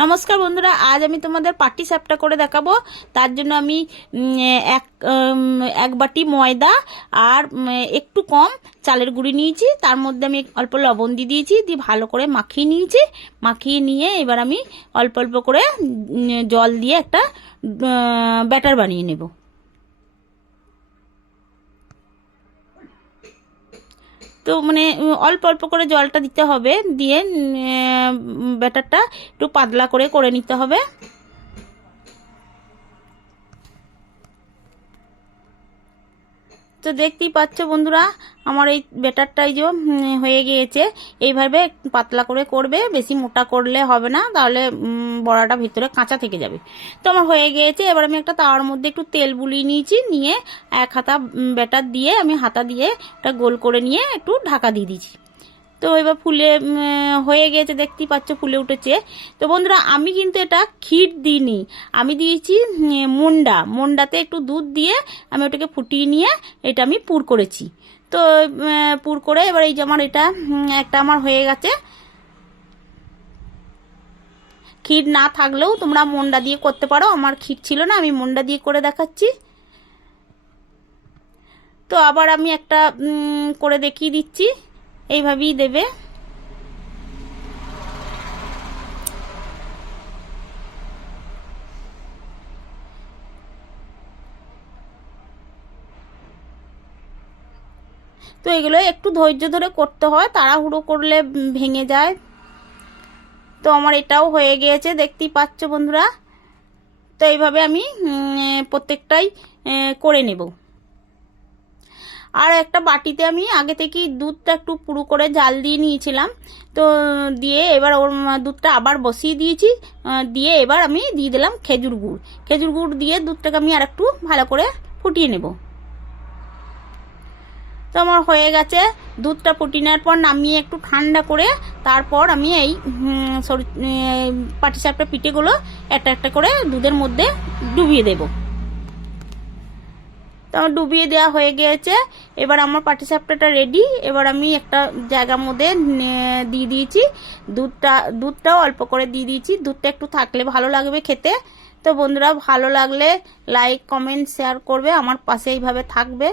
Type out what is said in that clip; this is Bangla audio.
নমস্কার বন্ধুরা, আজ আমি তোমাদের পাটি সাপটা করে দেখাবো। তার জন্য আমি এক এক বাটি ময়দা আর একটু কম চালের গুঁড়ি নিয়েছি। তার মধ্যে আমি অল্প লবণ দিয়ে দিয়েছি, দিয়ে ভালো করে মাখিয়ে নিয়েছি। মাখিয়ে নিয়ে এবার আমি অল্প অল্প করে জল দিয়ে একটা ব্যাটার বানিয়ে নেব। তো মানে অল্প অল্প করে জলটা দিতে হবে, দিয়ে ব্যাটারটা একটু পাতলা করে করে নিতে হবে। তো দেখতেই পাচ্ছ বন্ধুরা, আমার এই বেটারটাই যে হয়ে গিয়েছে। এইভাবে পাতলা করে করবে, বেশি মোটা করলে হবে না, তাহলে বড়াটা ভিতরে কাঁচা থেকে যাবে। তো আমার হয়ে গিয়েছে, এবার আমি একটা তাওয়ার মধ্যে একটু তেল বুলিয়ে নিয়েছি, নিয়ে এক হাতা বেটার দিয়ে আমি হাতা দিয়ে একটা গোল করে নিয়ে একটু ঢাকা দিয়ে দিয়েছি। তো এবার ফুলে হয়ে গেছে, দেখতেই পাচ্ছ ফুলে উঠেছে। তো বন্ধুরা, আমি কিন্তু এটা ক্ষীর দিইনি। আমি দিয়েছি মুন্ডা। মুন্ডাতে একটু দুধ দিয়ে আমি ওটাকে ফুটিয়ে নিয়ে এটা আমি পুর করেছি। তো পুর করে এবার এই যে আমার এটা একটা আমার হয়ে গেছে। ক্ষীর না থাকলেও তোমরা মন্ডা দিয়ে করতে পারো। আমার ক্ষীর ছিল না, আমি মন্ডা দিয়ে করে দেখাচ্ছি। তো আবার আমি একটা করে দেখিয়ে দিচ্ছি। এইভাবেই দেবে। তো এগুলো একটু ধৈর্য ধরে করতে হয়, তাড়াহুড়ো করলে ভেঙে যায়। তো আমার এটাও হয়ে গিয়েছে, দেখতেই পাচ্ছ বন্ধুরা। তো এইভাবে আমি প্রত্যেকটাই করে নেব। আর একটা বাটিতে আমি আগে থেকেই দুধটা একটু পুরু করে জাল দিয়ে নিয়েছিলাম। তো, দিয়ে এবার ওর দুধটা আবার বসিয়ে দিয়েছি। দিয়ে এবার আমি দিয়ে দিলাম খেজুর গুড়। খেজুর গুড় দিয়ে দুধটাকে আমি আর একটু ভালো করে ফুটিয়ে নেব। তো আমার হয়ে গেছে। দুধটা ফুটিয়ে নেওয়ার পর নামিয়ে একটু ঠান্ডা করে তারপর আমি এই পাটিসাপটা পিঠেগুলো একটা একটা করে দুধের মধ্যে ডুবিয়ে দেবো। তো ডুবিয়ে দেওয়া হয়ে গিয়েছে। এবার আমার পাটিসাপটাটা রেডি এবার আমি একটা জায়গার মধ্যে দিয়ে দিয়েছি। দুধটা, দুধটাও অল্প করে দিয়ে দিয়েছি। দুধটা একটু থাকলে ভালো লাগবে খেতে। তো বন্ধুরা, ভালো লাগলে লাইক কমেন্ট শেয়ার করবে। আমার পাশে এইভাবে থাকবে।